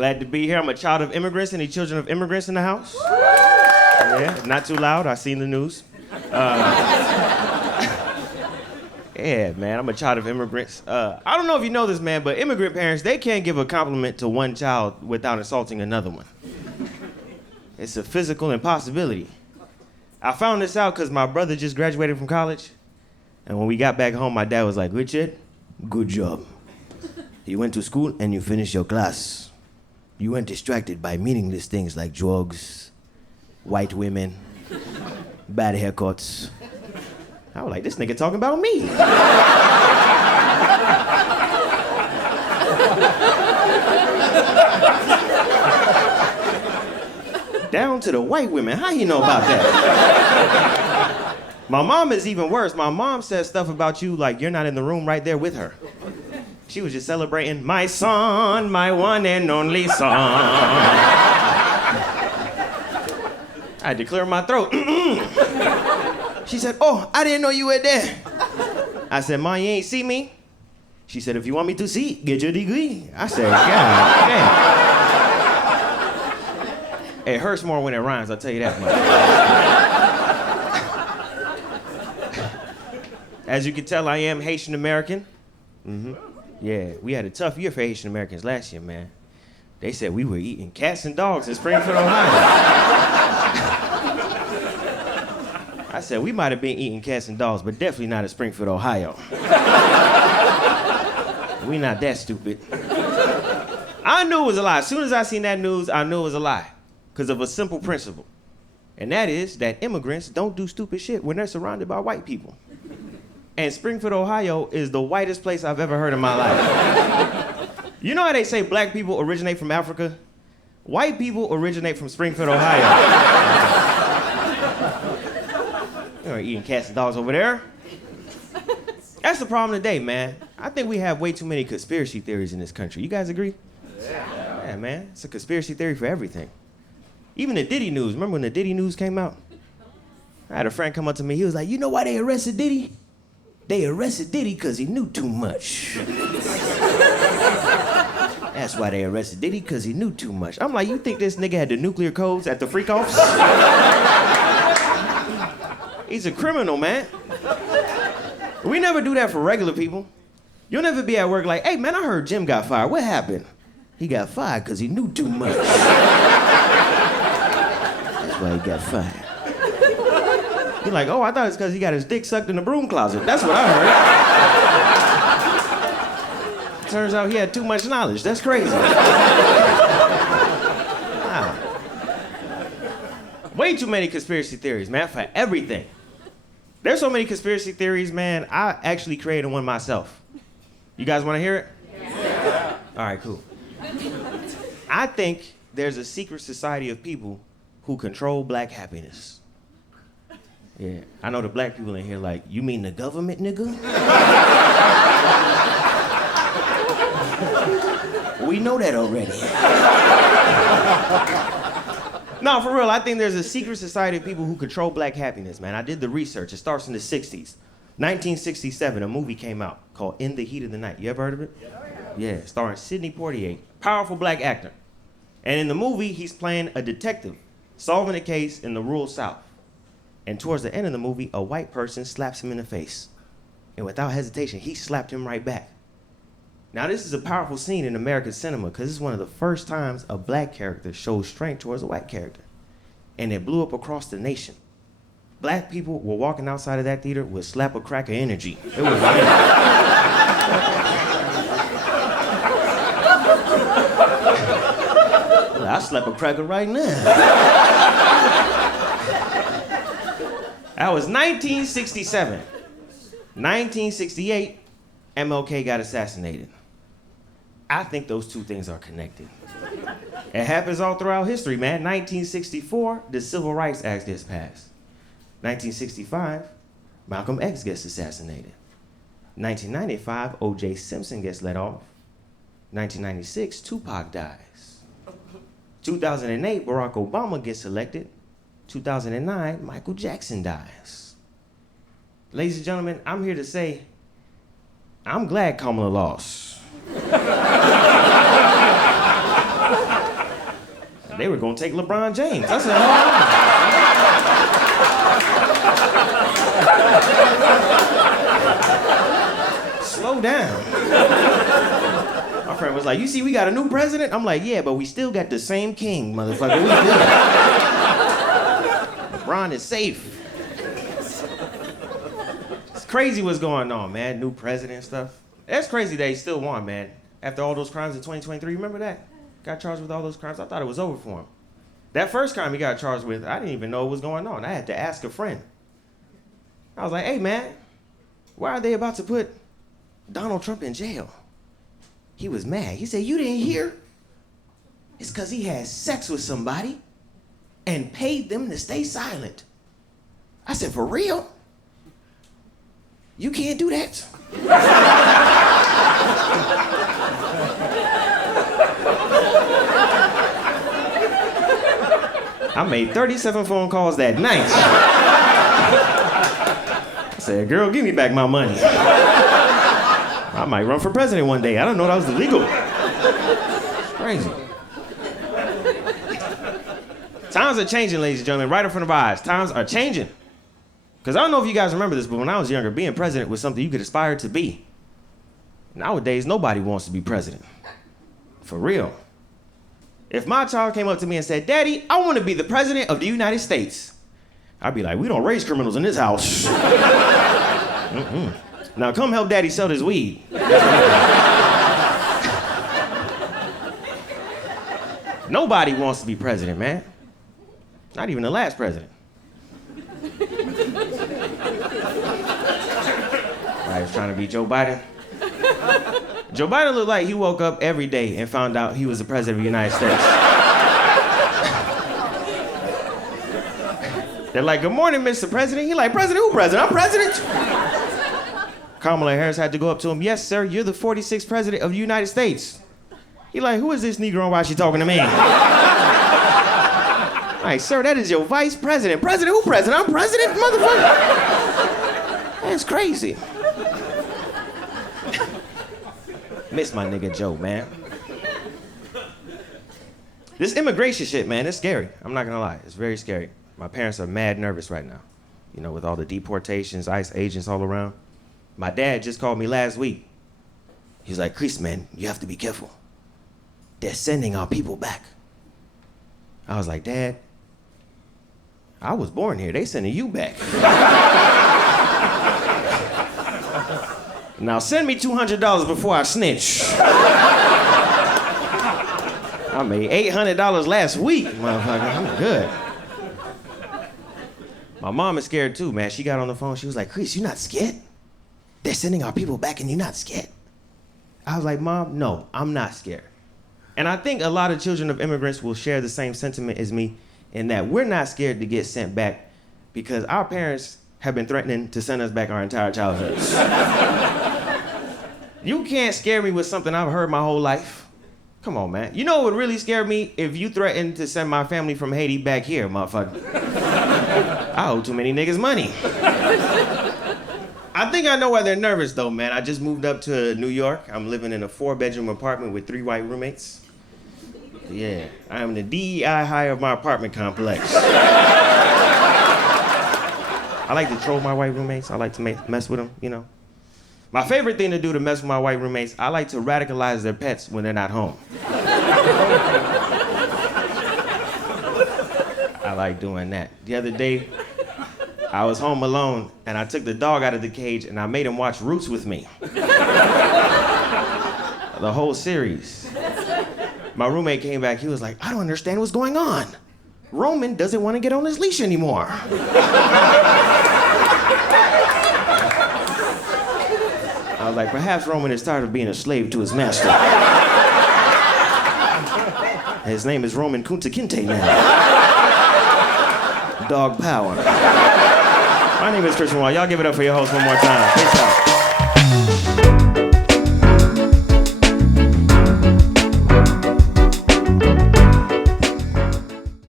Glad to be here. I'm a child of immigrants. Any children of immigrants in the house? Yeah, not too loud. I seen the news. Yeah, man, I'm a child of immigrants. I don't know if you know this, man, but immigrant parents, they can't give a compliment to one child without insulting another one. It's a physical impossibility. I found this out because my brother just graduated from college. And when we got back home, my dad was like, Richard, good job. You went to school and you finished your class. You weren't distracted by meaningless things like drugs, white women, bad haircuts. I was like, this nigga talking about me. Down to the white women. How you know about that? My mom is even worse. My mom says stuff about you like you're not in the room right there with her. She was just celebrating, my son, my one and only son. I had to clear my throat. She said, oh, I didn't know you were there. I said, Ma, you ain't see me? She said, if you want me to see, get your degree. I said, God damn. It hurts more when it rhymes, I'll tell you that much. As you can tell, I am Haitian American. Mm-hmm. Yeah, we had a tough year for Haitian Americans last year, man. They said we were eating cats and dogs in Springfield, Ohio. I said, we might have been eating cats and dogs, but definitely not in Springfield, Ohio. We not that stupid. I knew it was a lie. As soon as I seen that news, I knew it was a lie. Because of a simple principle. And that is that immigrants don't do stupid shit when they're surrounded by white people. And Springfield, Ohio is the whitest place I've ever heard in my life. You know how they say black people originate from Africa? White people originate from Springfield, Ohio. You ain't eating cats and dogs over there. That's the problem today, man. I think we have way too many conspiracy theories in this country. You guys agree? Yeah, man. It's a conspiracy theory for everything. Even the Diddy news. Remember when the Diddy news came out? I had a friend come up to me. He was like, you know why they arrested Diddy? They arrested Diddy because he knew too much. That's why they arrested Diddy, because he knew too much. I'm like, you think this nigga had the nuclear codes at the freak-offs? He's a criminal, man. We never do that for regular people. You'll never be at work like, hey, man, I heard Jim got fired. What happened? He got fired because he knew too much. That's why he got fired. You're like, oh, I thought it's because he got his dick sucked in the broom closet. That's what I heard. Turns out he had too much knowledge. That's crazy. Wow. Way too many conspiracy theories, man, for everything. There's so many conspiracy theories, man, I actually created one myself. You guys want to hear it? Yeah. All right, cool. I think there's a secret society of people who control black happiness. Yeah, I know the black people in here like, you mean the government, nigga? We know that already. No, for real, I think there's a secret society of people who control black happiness, man. I did the research. It starts in the 60s. 1967, a movie came out called In the Heat of the Night. You ever heard of it? Yeah, starring Sidney Poitier, powerful black actor. And in the movie, he's playing a detective, solving a case in the rural South. And towards the end of the movie, a white person slaps him in the face. And without hesitation, he slapped him right back. Now, this is a powerful scene in American cinema because it's one of the first times a black character shows strength towards a white character. And it blew up across the nation. Black people were walking outside of that theater with slap a cracker energy. It was weird. I slap a cracker right now. That was 1967. 1968, MLK got assassinated. I think those two things are connected. It happens all throughout history, man. 1964, the Civil Rights Act gets passed. 1965, Malcolm X gets assassinated. 1995, O.J. Simpson gets let off. 1996, Tupac dies. 2008, Barack Obama gets elected. 2009, Michael Jackson dies. Ladies and gentlemen, I'm here to say, I'm glad Kamala lost. They were gonna take LeBron James. I said, hold on. Slow down. My friend was like, you see, we got a new president? I'm like, yeah, but we still got the same king, motherfucker. We good. LeBron is safe. It's crazy what's going on, man. New president and stuff. That's crazy that he still won, man. After all those crimes in 2023, remember that? Got charged with all those crimes. I thought it was over for him. That first crime he got charged with, I didn't even know what was going on. I had to ask a friend. I was like, hey, man, why are they about to put Donald Trump in jail? He was mad. He said, you didn't hear? It's because he had sex with somebody and paid them to stay silent. I said, for real? You can't do that. I made 37 phone calls that night. I said, girl, give me back my money. I might run for president one day. I don't know that was illegal. It's crazy. Times are changing, ladies and gentlemen, right in front of our eyes. Times are changing. Because I don't know if you guys remember this, but when I was younger, being president was something you could aspire to be. Nowadays, nobody wants to be president. For real. If my child came up to me and said, Daddy, I want to be the president of the United States, I'd be like, we don't raise criminals in this house. Mm-mm. Now come help Daddy sell this weed. Nobody wants to be president, man. Not even the last president. I was trying to be Joe Biden. Joe Biden looked like he woke up every day and found out he was the president of the United States. They're like, good morning, Mr. President. He like, President? Who president? I'm president. Kamala Harris had to go up to him, yes, sir, you're the 46th president of the United States. He like, who is this Negro and why is she talking to me? Like, sir, that is your vice president. President? Who president? I'm president, motherfucker. That's crazy. Miss my nigga Joe, man. This immigration shit, man, it's scary. I'm not gonna lie, it's very scary. My parents are mad nervous right now. You know, with all the deportations, ICE agents all around. My dad just called me last week. He's like, Chris, man, you have to be careful. They're sending our people back. I was like, Dad, I was born here. They sending you back. Now send me $200 before I snitch. I made $800 last week, motherfucker. I'm good. My mom is scared too, man. She got on the phone. She was like, Chris, you not scared? They're sending our people back and you're not scared. I was like, Mom, no, I'm not scared. And I think a lot of children of immigrants will share the same sentiment as me in that we're not scared to get sent back because our parents have been threatening to send us back our entire childhoods. You can't scare me with something I've heard my whole life. Come on, man. You know what would really scare me? If you threatened to send my family from Haiti back here, motherfucker. I owe too many niggas money. I think I know why they're nervous, though, man. I just moved up to New York. I'm living in a 4-bedroom apartment with 3 white roommates. Yeah, I am the DEI high of my apartment complex. I like to troll my white roommates. I like to mess with them, you know. My favorite thing to do to mess with my white roommates, I like to radicalize their pets when they're not home. I like doing that. The other day, I was home alone, and I took the dog out of the cage, and I made him watch Roots with me. The whole series. My roommate came back, he was like, I don't understand what's going on. Roman doesn't want to get on his leash anymore. I was like, perhaps Roman is tired of being a slave to his master. His name is Roman Kunta Kinte now. Dog power. My name is Chris Renois. Y'all give it up for your host one more time. Peace out.